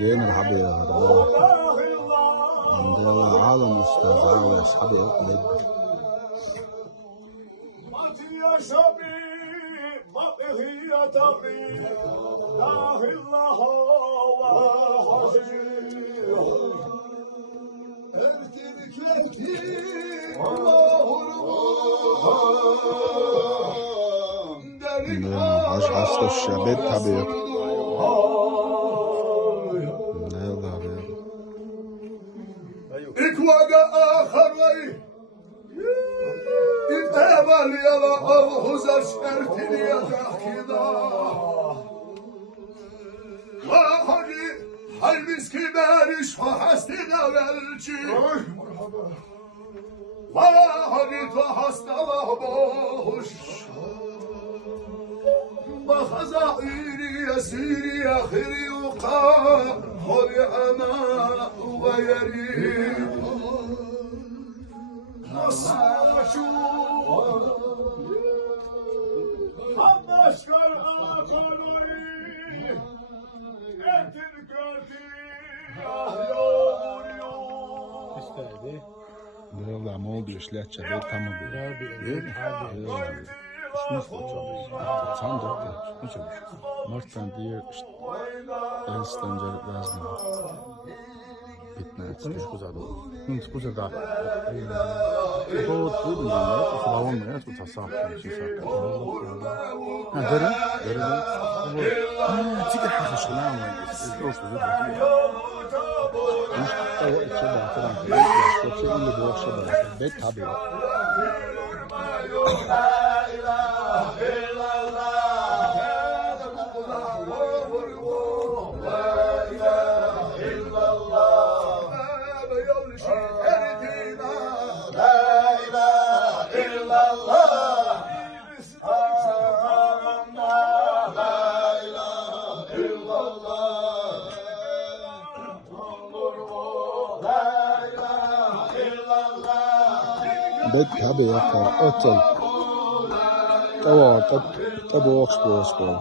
دين الحبي عند العالم استاذ يا اصحابي اقلب يا شبي ما هي تبي لا الله وحزين ارتبك عاش عصر الشباب تبي اكواغا اخر وي انتبال يلا اوهزر شرتني يا كذا وهدي حلمسكي بارش وحستي دولجي وهدي تحست وحبوش بخزائري يا سيري يا خيري وقام خذي أما ويريد نصاشو خمشكر غاكري اتنكرتي يا يوريو يلا عمود يشلات شباب تمام Sandık ne çalış? Mart'tan diye Erstanca yazdım. Bitmez. Kuş kuzadı. Kuş kuzadı. Bu duydum ben ya. Kusura olma ya. Bu tasavvuf. Ha derin. Derin. Tika haşına ama. Roştu da. Muşta o içinde falan. Çok şey ile de okşadı. Bet tabii. Bet tabi yakar otel. Tabi okspor.